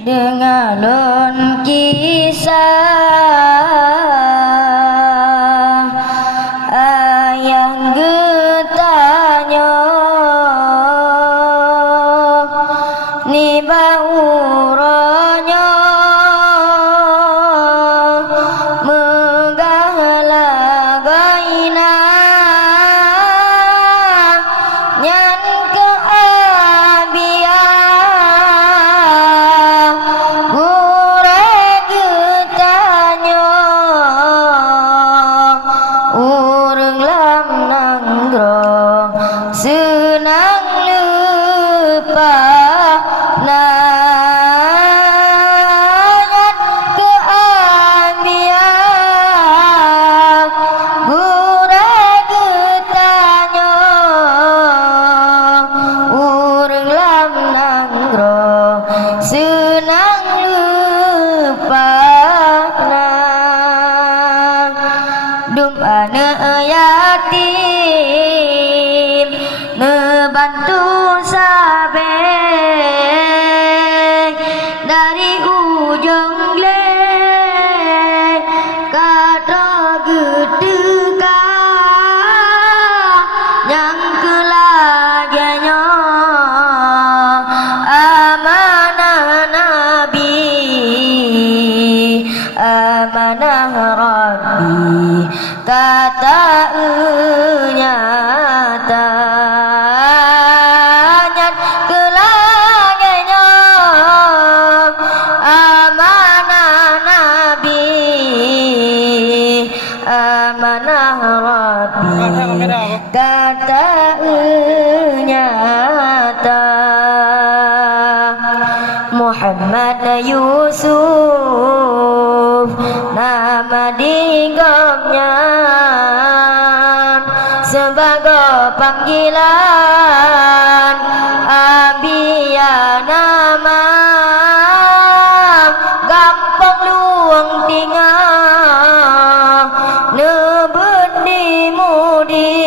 Dengalon kisah ayah getanyo ni bauronyo menggalagoina nyan keabia gure getanyo urang lam nanggrong senang lupa nanyat keambia gure getanyo urang lam nanggrong senang lupa dum ane yatim ngebantu sabe dari ujung leh kata gedega yang kelaganya amanah nabi amanah rabbi kata nyata nyat kelaganya amanah nabi amanah rabbi kata nyata Muhammad Yusuf nama digomnya sebagai panggilan abia nama gampang luang tinggal nebut dimudi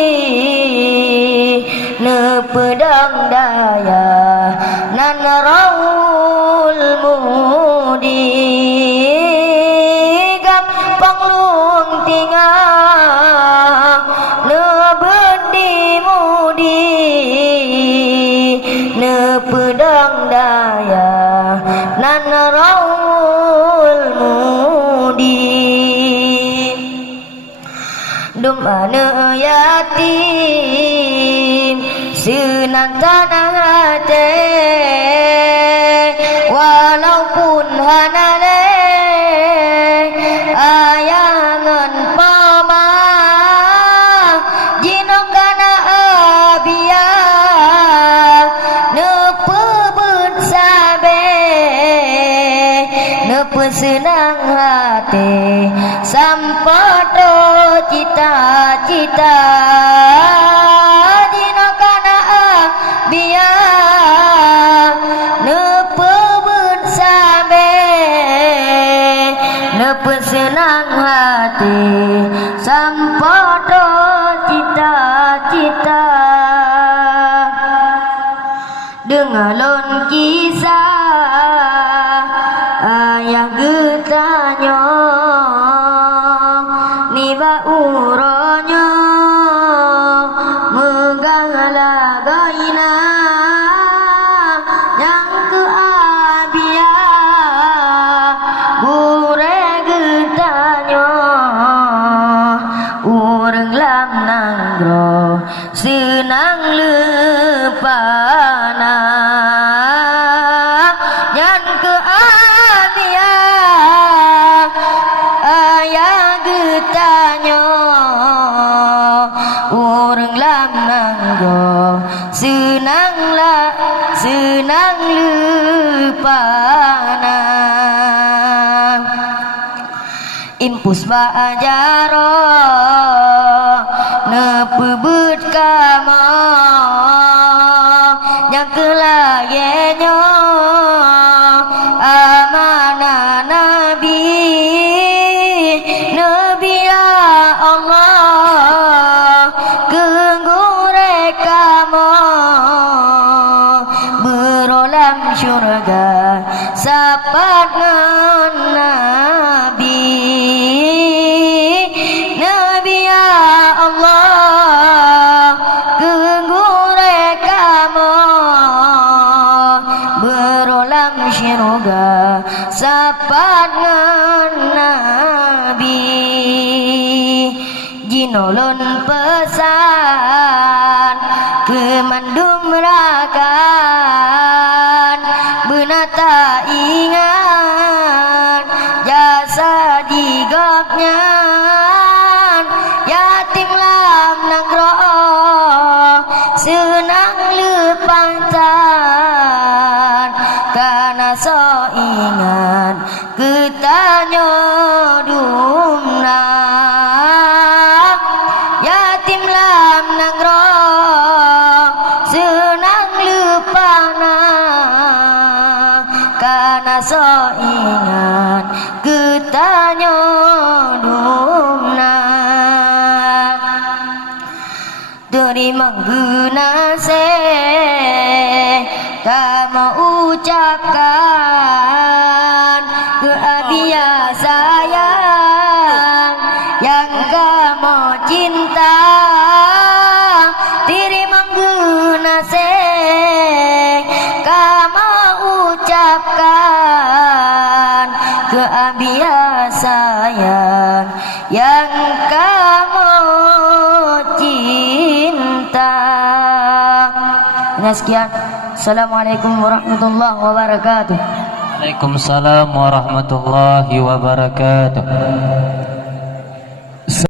nepedang daya nan raul mudi gampang luang tinggal nebut dimudi nepedang daya nan raul mudi dum ane yatim senang tanah hati walaupun hanale ayangan pama jinong kana abia nepebut sabe nepe senang hati sampoto cita-cita dina kana abia nepebut sabe nepe senang hati sampoto cita-cita dengalon kisah ayah getanyo ni bauronyo menggalagoina yang keabia gure getanyo urang lam nanggro senang lepana yang keabia ayah getanyo urang lam nanggo senang lupana impus bajaro nepebut kama yang kelagenyo amanah nabi nabi ya Allah kenggure kamo berolah dalam syurga sapat Nabi. Nabi ya Allah kegure kamu berulang syurga sapat Nabi. Jinolon pesan kemandum rakan benata ingat jasa digapnya yatim lam nangro senang lepangtan karena so ingat ketanyo dumna yatim lam nangro senang lupana karena so ingat ketanyo dumna terima guna se kamu ucapkan ke abia sayang yang kamu cinta terima guna se kamu ucapkan ke abia sayang yang kamu cinta. Sekian. Assalamualaikum warahmatullahi wabarakatuh. Waalaikumsalam warahmatullahi wabarakatuh.